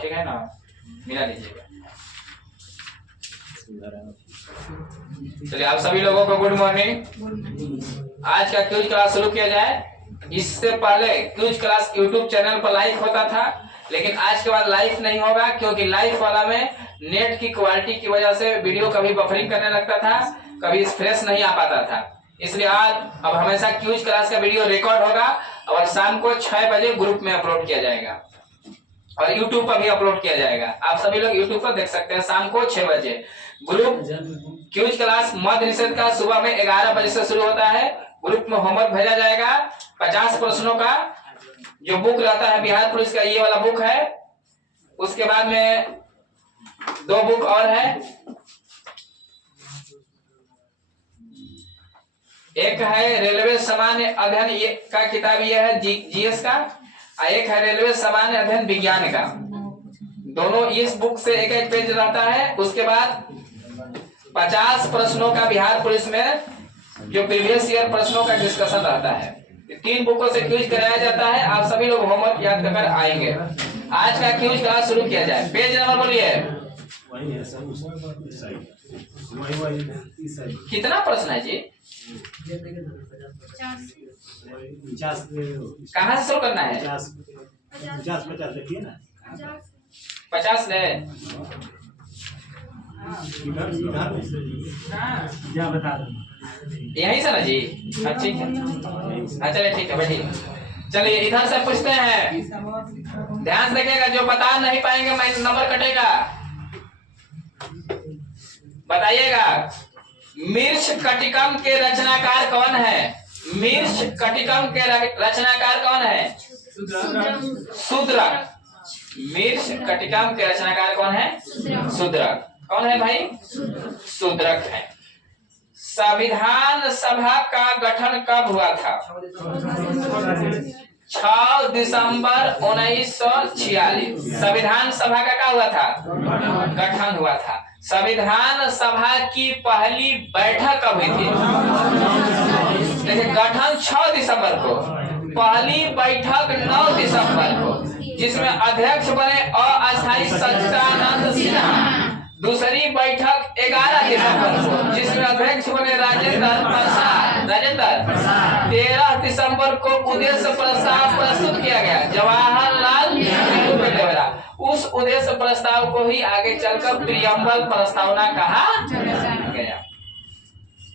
ठीक है ना, मिला लीजिएगा। चलिए आप सभी लोगों को गुड मॉर्निंग। आज का क्विज क्लास शुरू किया जाए। इससे पहले क्विज क्लास यूट्यूब चैनल पर लाइव होता था, लेकिन आज के बाद लाइव नहीं होगा, क्योंकि लाइव वाला में नेट की क्वालिटी की वजह से वीडियो कभी बफरिंग करने लगता था, कभी फ्रेश नहीं आ पाता था। इसलिए आज अब हमेशा क्विज क्लास का वीडियो रिकॉर्ड होगा और शाम को 6 बजे ग्रुप में अपलोड किया जाएगा और यूट्यूब पर भी अपलोड किया जाएगा। आप सभी लोग यूट्यूब पर देख सकते हैं शाम को 6 बजे। ग्रुप क्विज क्लास मध्य निषेध का सुबह में 11 बजे से शुरू होता है। ग्रुप में होमवर्क भेजा जाएगा 50 प्रश्नों का, जो बुक रहता है बिहार पुलिस का, ये वाला बुक है। उसके बाद में 2 बुक और है, एक है रेलवे सामान्य अध्ययन ये का किताब, ये है जीएस का, और एक है रेलवे सामान्य अध्ययन विज्ञान का। दोनों इस बुक से एक एक पेज रहता है। उसके बाद 50 प्रश्नों का बिहार पुलिस में जो प्रीवियस ईयर प्रश्नों का डिस्कशन रहता है। 3 बुकों से क्विज कराया जाता है। आप सभी लोग होमवर्क याद कर आएंगे। आज का क्विज क्लास शुरू किया जाए। पेज नंबर बोलिए। कितना प्रश्न है जी? कहाँ से शुरू करना है? 50 देखिए ना, 50 ले क्या बता दो यही से ना जी? ठीक है, चलिए ठीक है बैठिए। चलिए इधर से पूछते हैं, ध्यान से देखिएगा। जो बता नहीं पाएंगे मैं नंबर कटेगा, बताइएगा। मिर्च कटिकम के रचनाकार कौन है? मिर्च कटिकम के रचनाकार कौन है? शूद्रक। मिर्च कटिकम के रचनाकार कौन है? शूद्रक। कौन है भाई? शूद्रक है। संविधान सभा का गठन कब हुआ था? 6 दिसंबर 1946। संविधान सभा का क्या हुआ था? गठन हुआ था। संविधान सभा की पहली बैठक कब हुई थी? देखिए, गठन 6 दिसंबर को, पहली बैठक 9 दिसंबर को, जिसमें अध्यक्ष बने अस्थायी सच्चिदानंद सिन्हा। दूसरी बैठक 11 दिसंबर को, जिसमें अध्यक्ष बने राजेंद्र प्रसाद। 13 दिसंबर को उद्देश्य प्रस्ताव प्रस्तुत किया गया जवाहरलाल नेहरू के द्वारा। उस उद्देश्य प्रस्ताव को ही आगे चलकर प्रियम्बल प्रस्तावना कहा गया।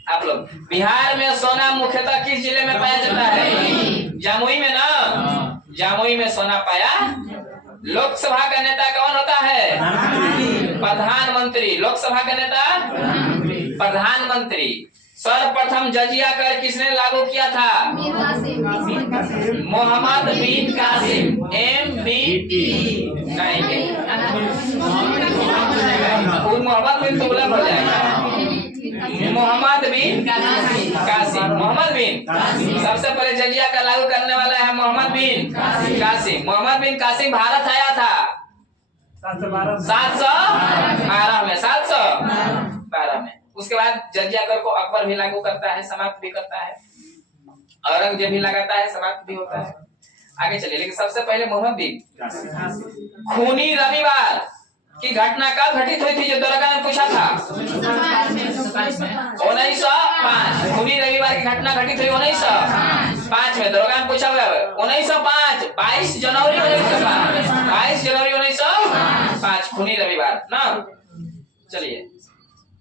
आप लोग, बिहार में सोना मुख्यतः किस जिले में पाया जाता है? जमुई में ना, जमुई में सोना पाया। लोकसभा का नेता कौन होता है? प्रधानमंत्री। लोकसभा का नेता प्रधानमंत्री। सर्वप्रथम जजिया कर किसने लागू किया था? मोहम्मद बिन कासिम। MBT नहीं, मोहम्मद बिन तुगलक हो जाएगा। मोहम्मद बिन कासिम। मोहम्मद बिन, सबसे पहले जजिया का लागू करने वाला है मोहम्मद बिन कासिम। मोहम्मद बिन कासिम भारत आया था 712 में। 712 में। उसके बाद जजिया कर को अकबर भी लागू करता है, समाप्त भी करता है। औरंगजेब भी लगाता है, समाप्त भी होता है। आगे चलिए, लेकिन सबसे पहले मोहम्मद बिन। खूनी रविवार की घटना कब घटित हुई थी, जो दरोगा ने पूछा था? 1905। खूनी रविवार की घटना घटित हुई 1905 में, दरोगा ने पूछा हुआ है। 1905 22 जनवरी 1905। 22 जनवरी 1905 खूनी रविवार ना। चलिए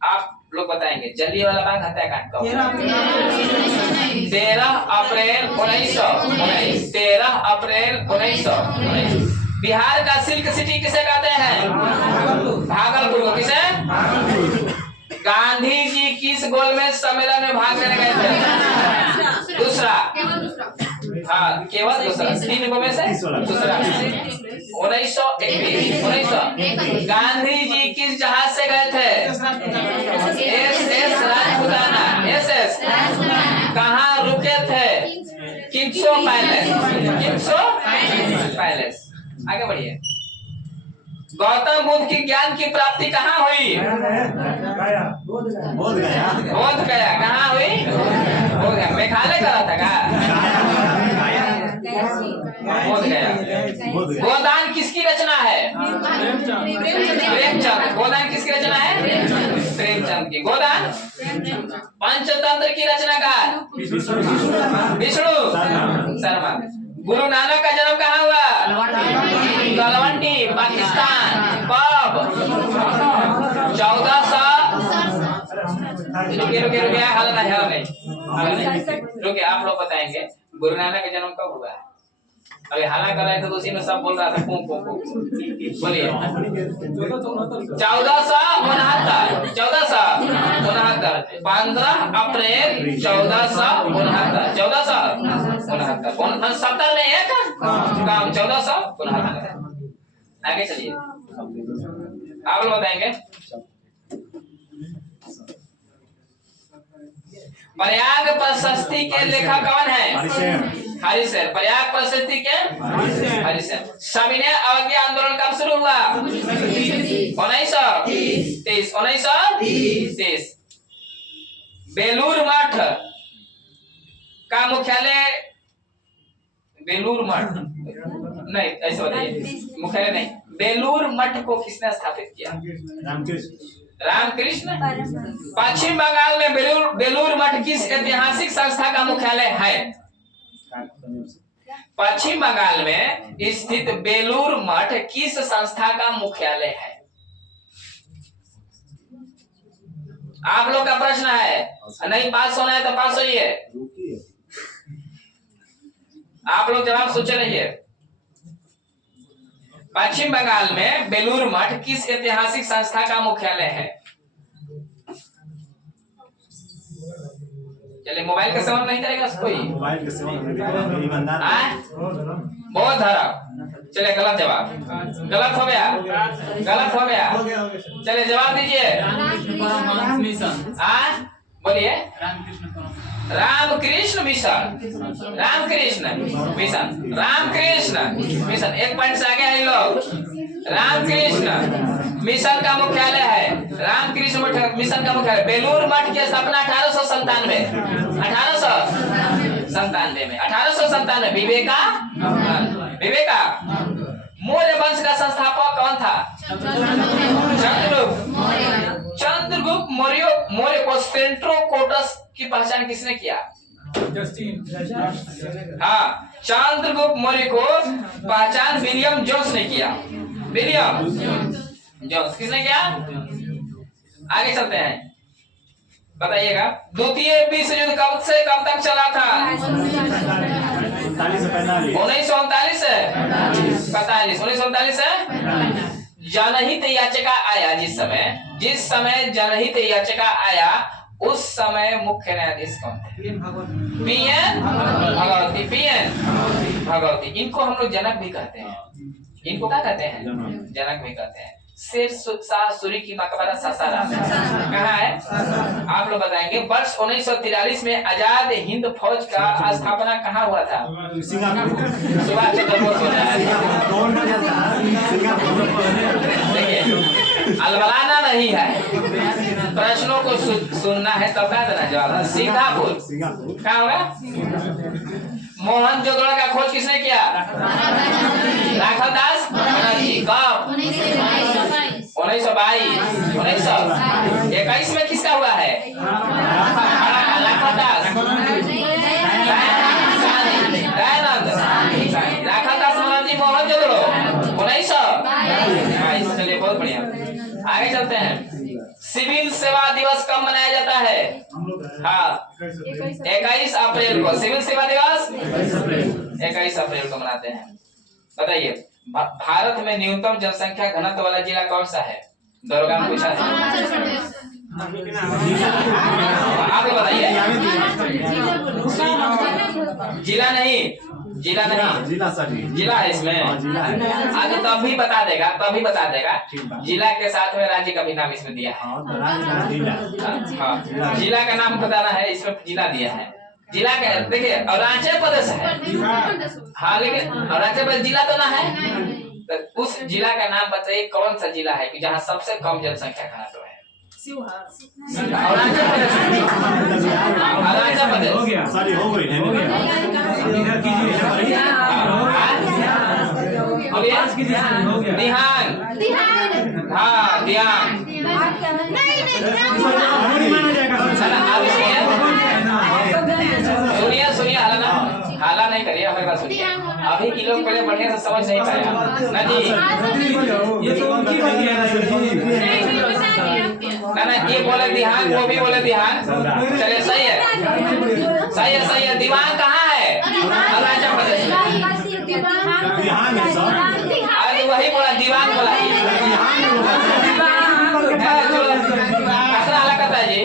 आप लोग बताएंगे जलियांवाला बाग हत्याकांड कब? 13 अप्रैल 1919। 13 अप्रैल 1919। बिहार का सिल्क सिटी किसे कहते हैं? भागलपुर को। किसे? गांधी जी किस गोलमेज सम्मेलन में भाग लेने गए थे? दूसरा। हाँ, केवल दूसरा। 3 गो में से दूसरा। 1921। गांधी जी किस जहाज से गए थे? SS राजपुताना। SS कहाँ रुके थे? किंग्सो पैलेस। किंग्सो पैलेस। आगे बढ़िए। गौतम बुद्ध की ज्ञान की प्राप्ति कहाँ हुई? बोध गया। कहाँ हुई? बोध गया। मेघालय का था का? बोध गया। गोदान किसकी रचना है? प्रेमचंद। गोदान किसकी रचना है? प्रेमचंद की। गोदान पंचतंत्र की रचनाकार विष्णु शर्मा। गुरु नानक का जन्म कहाँ हुआ? तलवंडी, पाकिस्तान। कब? 1400। रुकिए रुकिए रुकिए, हाल नहीं रुकिए, आप लोग बताएंगे गुरु नानक का जन्म कब हुआ है? अभी हाला कर रहे थे तो उसी में सब बोल रहा था कू कू कू। बोलिए। 1469। 1469। 15 अप्रैल 1469। 1469। 70 नहीं है काम। 1469। आगे चलिए, आप लोग बताएंगे। प्रयाग प्रशस्ति के लेखक कौन है? हरिशर। प्रयाग प्रशस्ति के हरिशर। सविनय अवज्ञा आंदोलन कब शुरू हुआ? 1930। बेलूर मठ का मुख्यालय, बेलूर मठ नहीं, ऐसे बताइए, मुख्यालय नहीं, बेलूर मठ को किसने स्थापित किया? रामकृष्ण। पश्चिम बंगाल में बेलूर मठ किस ऐतिहासिक संस्था का मुख्यालय है? पश्चिम बंगाल में स्थित बेलूर मठ किस संस्था का मुख्यालय है? आप लोग का प्रश्न है, नहीं पास होना है तो पास होइए। आप लोग जवाब सोचे रहिए। पश्चिम बंगाल में बेलूर मठ किस ऐतिहासिक संस्था का मुख्यालय है? चलिए, मोबाइल का सेवन नहीं करेगा कोई? मोबाइल का सेवन नहीं करेगा ईमानदार। बहुत धरा। चलिए, गलत जवाब। गलत हो गया, गलत हो गया। चलिए जवाब दीजिए। बोलिए। Ramakrishna Mission. Ramakrishna Mission. Ramakrishna Mission. एक पॉइंट से आगे हैं लोग। रामकृष्ण मिशन का मुख्यालय है, रामकृष्ण मिशन का मुख्यालय बेलूर मठ की स्थापना 1897 में 1897 विवेका मौर्य वंश का संस्थापक कौन था? चंद्रगुप्त मौर्य को सेंट्रोकोटस की पहचान किसने किया? हाँ, चंद्रगुप्त मौर्य को पहचान विलियम जोन्स ने किया। विलियम जोन्स किसने किया? आगे चलते हैं, बताइएगा। द्वितीय विश्व युद्ध कब से कब तक चला था? 1939 से 1939 से। जनहित याचिका आया जिस समय जनहित याचिका आया उस समय मुख्य न्यायाधीश कौन थे? पीएन भगवती। इनको हम लोग जनक भी कहते हैं। इनको क्या कहते हैं? जनक भी कहते हैं। शेर शाह सूरी की मकबरा सासाराम कहाँ है? आप लोग बताएंगे। वर्ष 1943 में आजाद हिंद फौज का स्थापना कहाँ हुआ था? सुभाष चंद्र बोस। देखिए, अलबलाना नहीं है, प्रश्नों को सुनना है तब क्या देना जवाब। सिंगापुर। क्या होगा? मोहनजोदड़ो का खोज किसने किया? राखालदास बनर्जी। कब? 1922 में किसका हुआ है? राखालदास बनर्जी मोहनजोदड़ो 1922। चलिए, बहुत बढ़िया। आगे चलते हैं। सिविल सेवा दिवस कब मनाया जाता है? हाँ, 21 अप्रैल को। सिविल सेवा दिवस 21 अप्रैल को मनाते हैं। बताइए, भारत में न्यूनतम जनसंख्या घनत्व वाला जिला कौन सा है? दरोगा ने पूछा है। आप लोग बताइए। जिला नहीं, जिला है इसमें। आगे तभी बता देगा। जिला के साथ में राज्य का भी नाम इसमें दिया है। हाँ, जिला का नाम बताना है, इसमें जिला दिया है। जिला का देखिए, अरुणाचल प्रदेश है। हाँ, लेकिन अरुणाचल प्रदेश जिला तो ना है। तो उस जिला का नाम बताइए, कौन सा जिला है कि जहाँ सबसे कम जनसंख्या घनत्व है? अरुणाचल प्रदेश, अरुणाचल प्रदेश, हो गया सॉरी हो गई नहीं बोलिए ध्यान, हाँ ध्यान, सुनिए सुनिए, हाला नहीं करिए, हमारी बात सुनिए। अभी की लोग पहले बढ़िया से समझ नहीं पाया ना जी, ये तो उनकी गलती है ना ये बोले ध्यान, वो भी बोले ध्यान, चलिए सही है, सही है, सही है। दीवान कहाँ है? अरुणाचल प्रदेश में। बिहार में सर आज वही बोला, दीवान बोला, अलग करता है जी,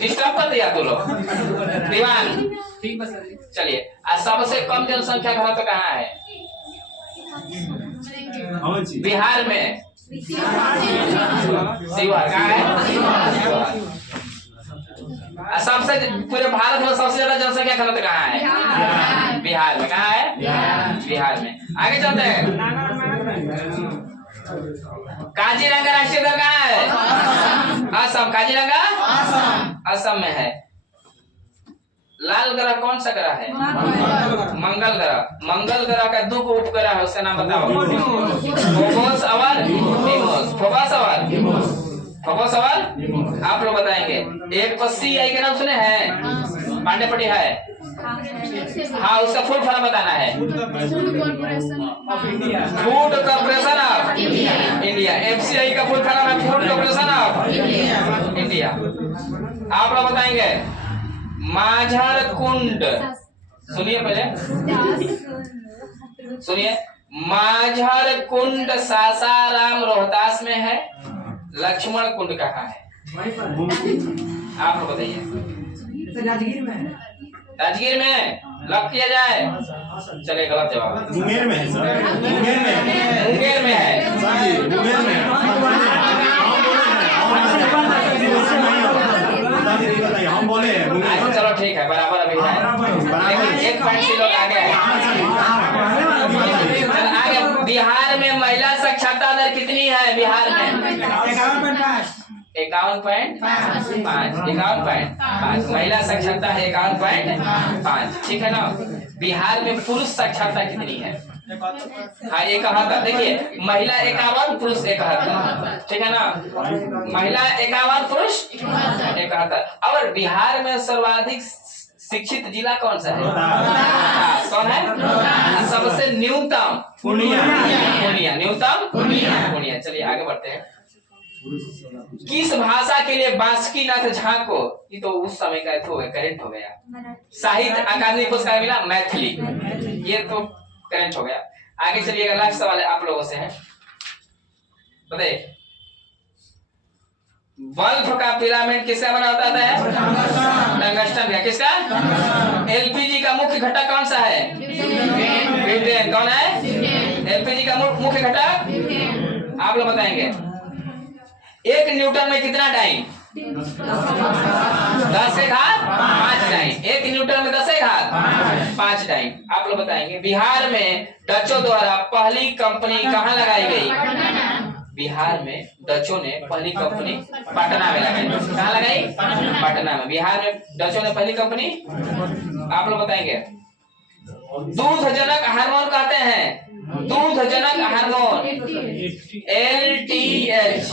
डिस्टर्ब कर दिया तू लोग। दीवान चलिए, सबसे कम जनसंख्या घनत्व कहाँ है? बिहार में शिवहर कहाँ है? सबसे पूरे भारत में सबसे ज्यादा जनसंख्या घनत्व कहाँ है? बिहार में। कहाँ है? बिहार में। आगे चलते हैं। काजीरंगा राष्ट्रीय उद्यान कहाँ है? असम। काजीरंगा असम में है। लाल ग्रह कौन सा ग्रह है? मंगल ग्रह। मंगल ग्रह का दो उपग्रह है, उसका नाम बताओ। फोबोस और डीमोस। फोबोस और फोबोस और आप लोग बताएंगे। एक पस्सी आई के नाम सुने हैं? पांडेपट्टी है। हाँ, उसका फुल फॉर्म बताना है। Food corporation of India. FCI का फुल फॉर्म है फूड कॉर्पोरेशन ऑफ इंडिया। आप लोग बताएंगे। माझर कुंड, सुनिए पहले सुनिए। माझर कुंड सासाराम रोहतास में है। लक्ष्मण कुंड कहाँ है? आप लोग बताइए। राजगीर में। लॉक किया जाए। चलिए, गलत जवाब। मुंगेर में है सर, मुंगेर में मुंगेर में है। मुंगेर में हम बोले अच्छा, चलो ठीक है, बराबर अभी है। एक पॉइंट से लोग आगे हैं। आगे, बिहार में महिला साक्षरता दर कितनी है? बिहार में 51.5 महिला साक्षरता है 51.5, ठीक है ना। बिहार में पुरुष साक्षरता कितनी है? हाँ, 71। देखिए, महिला 51, पुरुष 71, ठीक है ना। महिला 51, पुरुष 71। और बिहार में सर्वाधिक शिक्षित जिला कौन सा है? कौन है? सबसे न्यूनतम पूर्णिया। न्यूनतम पूर्णिया। चलिए आगे बढ़ते हैं। किस भाषा के लिए बासुकीनाथ झा को, ये तो उस समय का करेंट हो गया, साहित्य अकादमी पुरस्कार मिला? मैथिली। ये तो करेंट हो गया। आगे चलिएगा, लास्ट सवाल है आप लोगों से है, बताइए। बल्ब का फिलामेंट किसका बना होता है? टंगस्टन का। किसका? एलपीजी का मुख्य घटक कौन सा है? ब्यूटेन। कौन है? एलपीजी का मुख्य घटक आप लोग बताएंगे। 1 न्यूटन में कितना डाइन? 10⁵5 डाइन। 1 न्यूटन में 10⁵5 डाइन। आप लोग बताएंगे। बिहार में डचों द्वारा पहली कंपनी कहाँ लगाई गई? बिहार में डचों ने पहली कंपनी पटना में लगाई। कहाँ लगाई? पटना में। बिहार में डचों ने पहली कंपनी, आप लोग बताएंगे। दूधजनक हार्मोन कहते हैं। दूधजनक हार्मोन LTH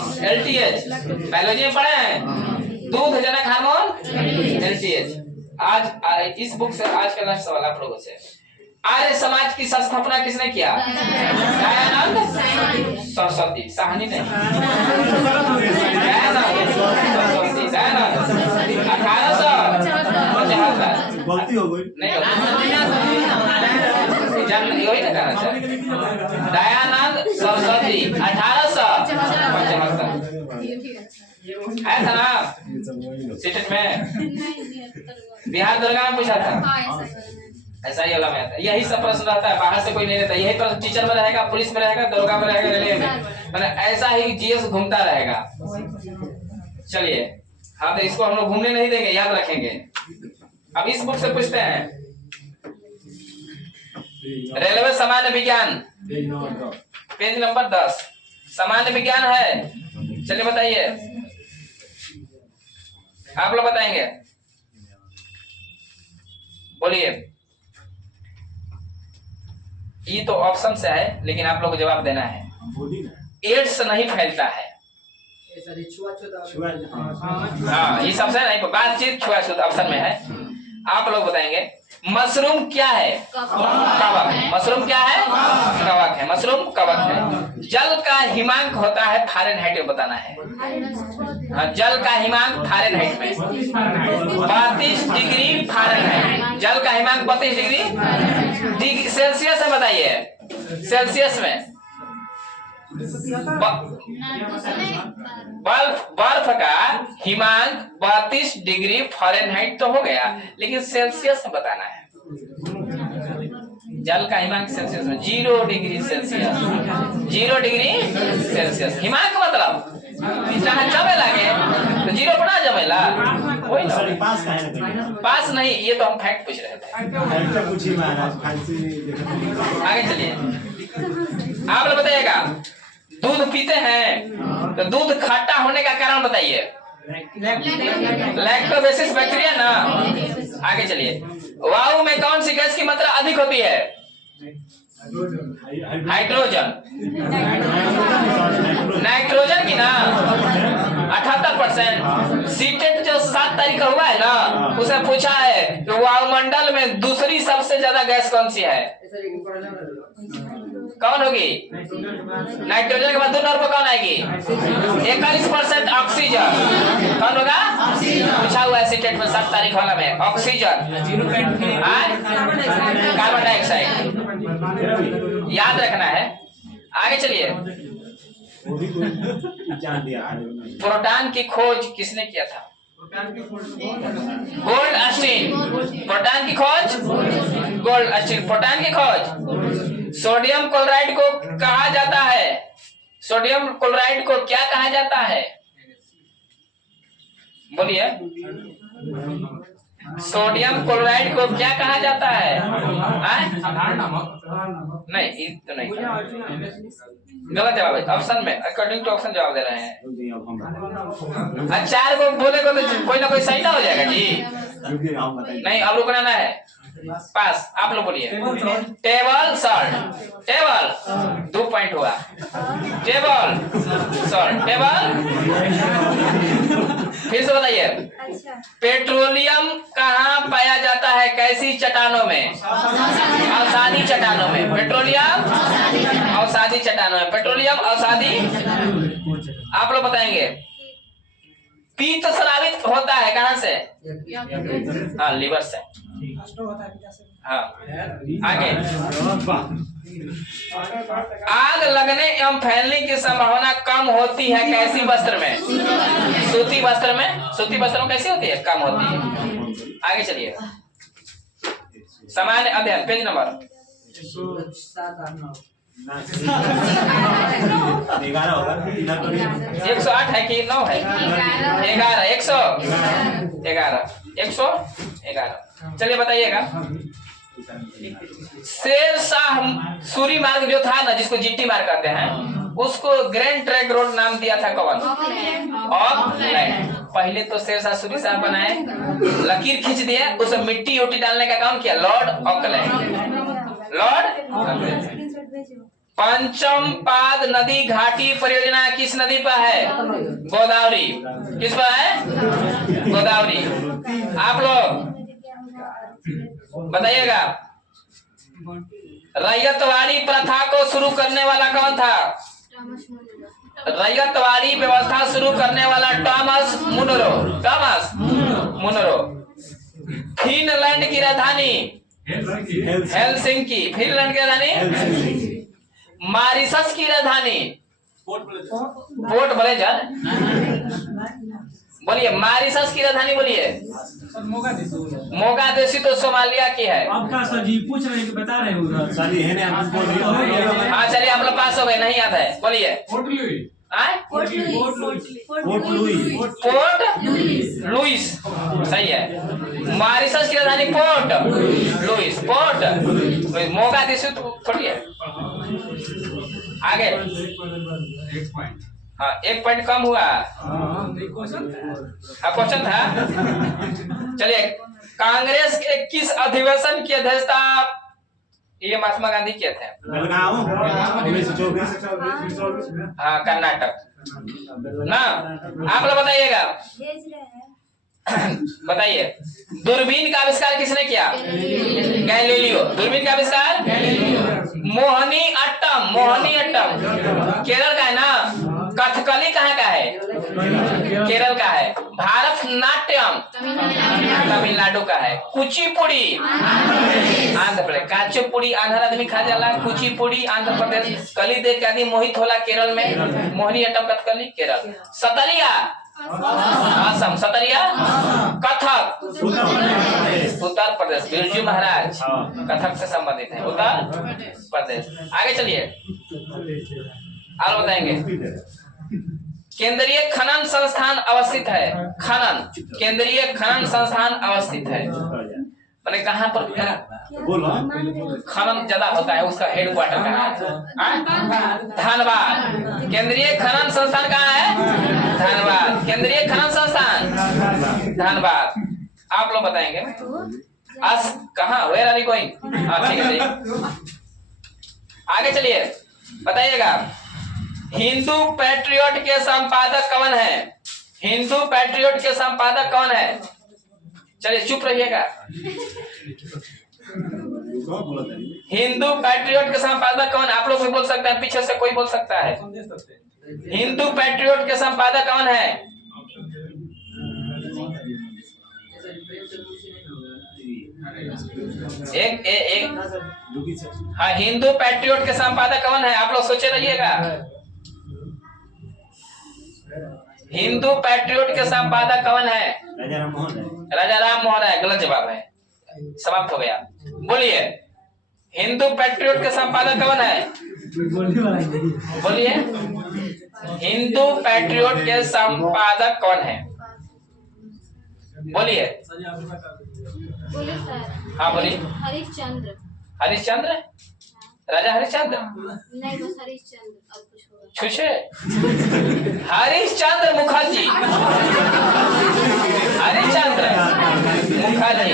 बायोलॉजी में पढ़े हैं। दूधजनक हार्मोन LTH। आज इस बुक से आज का लास्ट सवाल आप लोगों से। आर्य समाज की स्थापना किसने किया? दयानंद सरस्वती। साहनी नहीं, सरस्वती। दयानंद 1875। गलती हो गई नहीं, यही ना कहना चाहिए। दयानंद सरस्वती 1875 आया था ना सीटेट में। बिहार दरगाह में पूछा था, ऐसा ही वाला में आता है। यही सब प्रश्न रहता है, बाहर से कोई नहीं रहता। यही प्रश्न टीचर में रहेगा, पुलिस में रहेगा, दरोगा में रहेगा, रेलवे में, मतलब ऐसा ही जीएस घूमता रहेगा। चलिए, हाँ, तो इसको हम लोग घूमने नहीं देंगे, याद रखेंगे। अब इस बुक से पूछते हैं। रेलवे सामान्य विज्ञान पेज नंबर 10। सामान्य विज्ञान है। चलिए बताइए, आप लोग बताएंगे, बोलिए। ये तो ऑप्शन से है, लेकिन आप लोग को जवाब देना है। एड्स नहीं फैलता है। हाँ, ये सबसे नहीं, बातचीत छुआछूत ऑप्शन में है। आप लोग बताएंगे मशरूम क्या है? कवक। मशरूम क्या है? कवक है। मशरूम कवक है। जल का हिमांक होता है फारेनहाइट में, बताना है। हाँ, जल का हिमांक फारेनहाइट में 32 डिग्री फारेनहाइट। जल का हिमांक 32 डिग्री सेल्सियस है, बताइए सेल्सियस में। बर्फ का हिमांक 32 डिग्री फारेनहाइट तो हो गया, लेकिन सेल्सियस में बताना है। जल का हिमांक सेल्सियस में 0 डिग्री सेल्सियस। 0 डिग्री सेल्सियस हिमांक मतलब जहाँ जमे लगे तो 0 बना जमेला, वही ना। पास नहीं, ये तो हम फैक्ट पूछ रहे थे। आगे चलिए, आप लोग बताइएगा दूध पीते हैं तो दूध खट्टा होने का कारण बताइए। लैक्टोबैसिलस बैक्टीरिया ना। आगे चलिए, वायु में कौन सी गैस की मात्रा अधिक होती है? हाइड्रोजन। नाइट्रोजन की ना 78%। सीटेट जो 7 तारीख का हुआ है ना, उसे पूछा है कि वायुमंडल में दूसरी सबसे ज्यादा गैस कौन सी है? कौन होगी? नाइट्रोजन के बाद 2 नंबर पर कौन आएगी? 41% ऑक्सीजन। कौन होगा? पूछा हुआ है सीटेट में 7 तारीख वाला में। ऑक्सीजन, कार्बन डाइऑक्साइड याद रखना है। आगे चलिए, प्रोटॉन की खोज किसने किया था? गोल्डस्टीन। प्रोटॉन की खोज गोल्डस्टीन। प्रोटॉन की खोज। सोडियम क्लोराइड को कहा जाता है? सोडियम क्लोराइड को क्या कहा जाता है? बोलिए। सोडियम क्लोराइड को क्या कहा जाता है? नहीं, तो नहीं, गलत जवाब है। ऑप्शन में अकॉर्डिंग टू ऑप्शन जवाब दे रहे हैं। चार को बोले को तो कोई ना कोई सही ना हो जाएगा जी। नहीं, अब रुकना ना है। पास। आप लोग बोलिए। Table salt. टेबल 2 पॉइंट हुआ। Table salt. टेबल फिर से बताइए। पेट्रोलियम कहाँ पाया जाता है? कैसी चट्टानों में? अवसादी चट्टानों में। पेट्रोलियम अवसादी चट्टानों में। पेट्रोलियम अवसादी। आप लोग बताएंगे पित्त स्रावित होता है कहाँ से? हाँ, लीवर से। हाँ, आगे। आग लगने एवं फैलने की संभावना कम होती है कैसी वस्त्र में? सूती वस्त्र में। सूती वस्त्र में कैसी होती है? कम होती है। आगे चलिए, सामान्य अध्ययन पेज नंबर 108 है कि 9 है? 111। चलिए बताइएगा। शेरशाह सूरी मार्ग जो था ना, जिसको जीटी मार्ग कहते हैं, उसको ग्रैंड ट्रैंक रोड नाम दिया था कौन? ऑकलैंड। पहले तो शेरशाह सूरी साहब बनाए, लकीर खींच दिया, उसे मिट्टी उट्टी डालने का काम किया लॉर्ड ऑकलैंड। लॉर्ड पंचम पाद नदी घाटी परियोजना किस नदी पर है? गोदावरी। किस पर है? गोदावरी। आप लोग बताइएगा, रैयतवाड़ी प्रथा को शुरू करने वाला कौन था? रैयतवाड़ी व्यवस्था शुरू करने वाला Thomas Munro. Thomas Munro. Finland की राजधानी हेलसिंकी। फिनलैंड की राजधानी। मॉरिशस की राजधानी पोर्ट ब्लेयर। बोलिए, मॉरिशस की राजधानी बोलिए। मोगादिशु तो सोमालिया की है। आपका सर जी पूछ रहे हैं, बता रहे हो सर ये है ना, हाँ चलिए, आप लोग पास हो गए, नहीं याद है। बोलिए। Port Louis. सही है। मॉरिशस की राजधानी पोर्ट लुइस। पोर्ट मोगादिशु तो थोड़ी है। आगे एक पॉइंट। हाँ, एक पॉइंट कम हुआ। क्वेश्चन हाँ, क्वेश्चन था। चलिए, कांग्रेस के किस अधिवेशन की अध्यक्षता ये महात्मा गांधी किए थे? बेलगांव 1924 में। हाँ, कर्नाटक ना। आप लोग बताइएगा, बताइए, दूरबीन का आविष्कार किसने किया? गैलीलियो। दूरबीन का आविष्कार मोहिनी अट्टम। मोहिनी अट्टम केरल का है ना। कथकली कहाँ का है? केरल का है। भारतनाट्यम तमिलनाडु का है। कुचिपुड़ी आंध्र प्रदेश। काचीपुड़ी आंध्र आदमी खा जाला, कुचिपुड़ी आंध्र प्रदेश। कली देख के आदमी मोहित होला केरल में। मोहिनी अट्टम कथकली केरल। सतरिया असम। सतरिया कथक उत्तर प्रदेश। बिरजू महाराज कथक से संबंधित है, उत्तर प्रदेश। आगे चलिए, और बताएंगे, केंद्रीय खनन संस्थान अवस्थित है। खनन, केंद्रीय खनन संस्थान अवस्थित है, मैंने कहाँ पर बोलो। खनन ज्यादा होता है, उसका हेडक्वार्टर कहाँ है? धनबाद। केंद्रीय खनन संस्थान कहाँ है? धनबाद। केंद्रीय खनन संस्थान धनबाद। आप लोग बताएंगे कहाँ? Where are you going? ठीक है, आगे चलिए, बताइएगा, हिंदू पैट्रियट के संपादक कौन है? हिंदू पैट्रियट के संपादक कौन है? चलिए चुप रहिएगा। हिंदू पैट्रियट के संपादक कौन? आप लोग भी बोल सकते हैं, पीछे से कोई बोल सकता है। हिंदू पैट्रियट के संपादक कौन है? एक हाँ, हिंदू पैट्रियट के संपादक कौन है? आप लोग सोचे रहिएगा। हिंदू पैट्रियट के संपादक कौन है? राजा राम मोहन राय। गलत जवाब है, समाप्त हो गया। बोलिए, हिंदू पैट्रियट के संपादक कौन है? बोलिए, हिंदू पैट्रियट के संपादक कौन है? बोलिए। हाँ बोलिए। हरिश्चंद्र। हरिश्चंद्र? राजा हरिश्चंद्र? नहीं, बस हरिश्चंद्र। और कुछ होगा? छुछे हरिश्चंद्र मुखर्जी। हरिश्चंद्र मुखर्जी।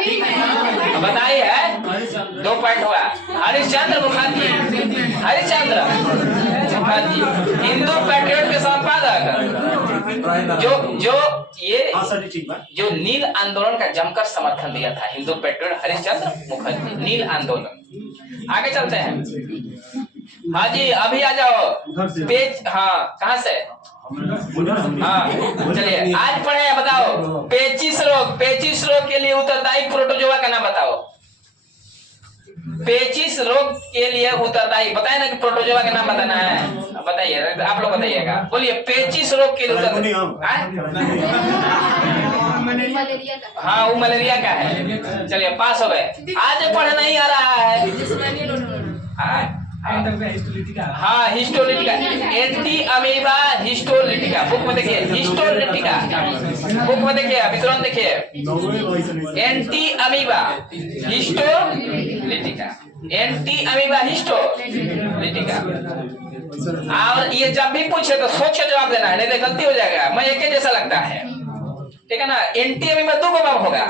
ठीक है, बताइए, है 2 पॉइंट हुआ। हरिश्चंद्र मुखर्जी। हरिश्चंद्र मुखर्जी हिंदू पैट्रियट के संपादक, जो ये जो नील आंदोलन का जमकर समर्थन दिया था। हिंदू पैट्रियट हरिश्चंद्र मुखर्जी, नील आंदोलन। आगे चलते हैं। हाँ जी, अभी आ जाओ पेज। हाँ, कहाँ से? हाँ, चलिए, आज पढ़े हैं, बताओ। पेचिश रोग। पेचिश रोग के लिए उत्तरदायी प्रोटोजोआ का नाम बताओ। पेचिश रोग के लिए उत्तरदायी बताए ना, कि प्रोटोजोआ का नाम बताना है। बताइए, आप लोग बताइएगा। बोलिए, पेचिश रोग के लिए उत्तरदायी। हाँ, वो मलेरिया का है। चलिए, पास हो गए। आज पढ़ नहीं आ रहा है। हाँ, histolytica. Anti amoeba histolytica. Book में देखिए, हिस्टोलिटिका बुक में देखिए, वितरण देखिए। Anti amoeba histolytica. Anti amoeba histolytica. और ये जब भी पूछे तो सोच के जवाब देना है, नहीं तो गलती हो जाएगा। मैं एक ही जैसा लगता है, ठीक है ना। एंटी अमीबा 2 बार होगा।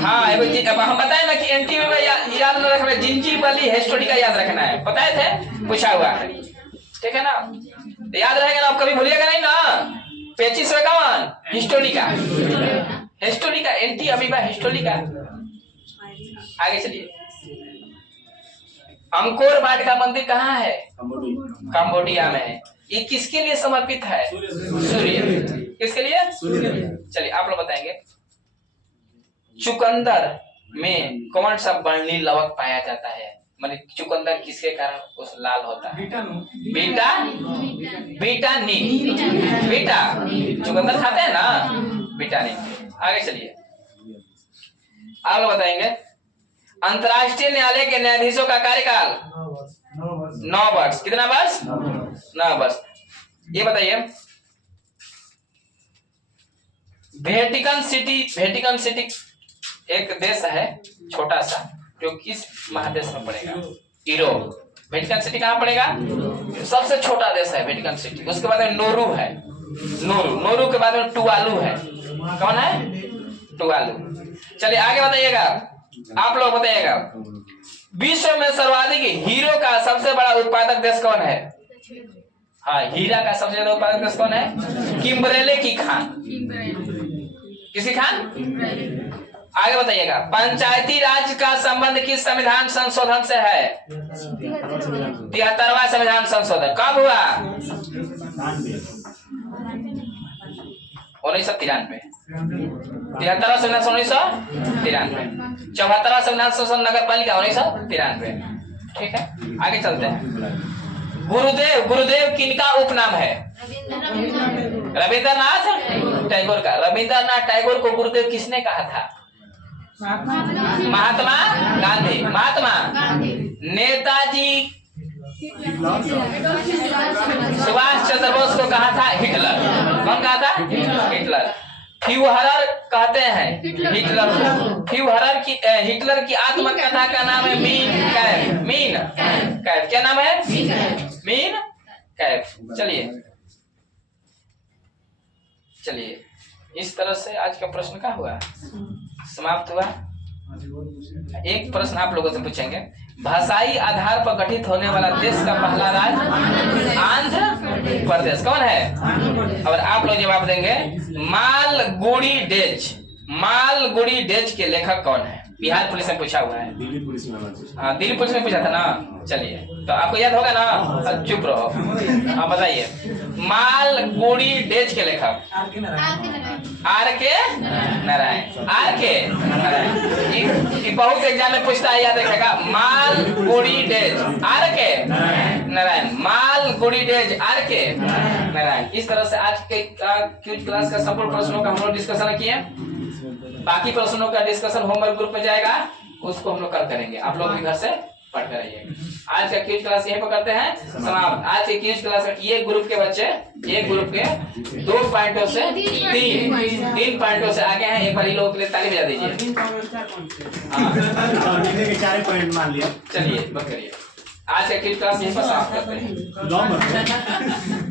हाँ, हम बताए ना कि एंटी अमीबा याद न रखना, जिंजीबली हिस्टोलिका याद रखना है। बताए थे, पूछा हुआ है, ठीक है ना। याद रहेगा ना, आप कभी भूलिएगा नहीं ना। पेचिश रोग कौन? Histolytica. Histolytica, anti amoeba histolytica. आगे चलिए, अंकोर वाट का मंदिर कहाँ है? कंबोडिया में है। ये किसके लिए समर्पित है? सूर्य। किसके लिए? चलिए, आप लोग बताएंगे, चुकंदर में कौन सा वर्णीय लवक पाया जाता है? मतलब चुकंदर किसके कारण उस लाल होता है? Beta vitamin. बीटा, चुकंदर खाते हैं ना, विटामिन। आगे चलिए, आप लोग बताएंगे, अंतर्राष्ट्रीय न्यायालय के न्यायाधीशों का कार्यकाल 9 वर्ष। कितना वर्ष? 9 वर्ष। ये बताइए, वेटिकन सिटी एक देश है, छोटा सा। जो किस महादेश में पड़ेगा? यूरोप। वेटिकन सिटी कहाँ पड़ेगा? सबसे छोटा देश है वेटिकन सिटी। उसके बाद में नोरू है, नोरू के बाद में टुवालू है। कौन है? टुवालू। चलिए आगे बताइएगा, आप लोग बताइएगा, विश्व में सर्वाधिक हीरो का सबसे बड़ा उत्पादक देश कौन है? हाँ, हीरा का सबसे ज्यादा उत्पादक देश कौन है? किम्बरेले की खान। किसी खान? आगे बताइएगा, पंचायती राज का संबंध किस संविधान संशोधन से है? 73वां संविधान संशोधन कब हुआ? 1993। 73वां संविधान 1993। 74वां संविधान संशोधन नगर पालिका 1993। ठीक है, आगे चलते हैं। गुरुदेव किनका उपनाम है? रविंद्रनाथ टैगोर का। रविंद्रनाथ टैगोर को गुरुदेव किसने कहा था? महात्मा गांधी। महात्मा नेताजी सुभाष चंद्र बोस को कहा था हिटलर। कौन कहा था? हिटलर। फ्यूहरर कहते हैं हिटलर को। फ्यूहरर की हिटलर की आत्मकथा का नाम है मीन कैफ। मीन कैफ क्या नाम है? मीन कैफ। चलिए इस तरह से आज का प्रश्न का हुआ, समाप्त हुआ। एक प्रश्न आप लोगों से पूछेंगे, भाषाई आधार पर गठित होने वाला देश का पहला राज्य आंध्र प्रदेश कौन है? और आप लोग जवाब देंगे मालगुडी डेज। मालगुडी डेज के लेखक कौन है? बिहार पुलिस में पूछा हुआ है। दिल्ली पुलिस में हाँ, दिल्ली पुलिस में पूछा था ना। चलिए तो आपको याद होगा ना, चुप रहो। हाँ बताइए, मालगुडी डेज के लेखक आर के नारायण। आर के नारायण। ये बहुत एग्जाम में पूछता है, याद रखेगा। मालगुडी डेज आर के नारायण। मालगुडी डेज आर के नारायण। इस तरह से आज के क्विज क्लास का संपूर्ण प्रश्नों का हम लोग डिस्कशन किए। बाकी प्रश्नों का डिस्कशन होमवर्क ग्रुप में जाएगा, उसको हम लोग कल करेंगे। आप लोग भी घर से पढ़ते रहिए। आज का क्विज क्लास यहीं पर करते हैं समाप्त। आज के क्विज क्लास में ये ग्रुप के बच्चे, एक ग्रुप के 2 पॉइंटों से 3 पॉइंटों से आगे हैं। एक बार इन लोगों के लिए ताली बजा दीजिए। हाँ, 4 पॉइंट मान लिया। चलिए बस करिए। आज का क्विज क्लास यहीं पर समाप्त करते हैं।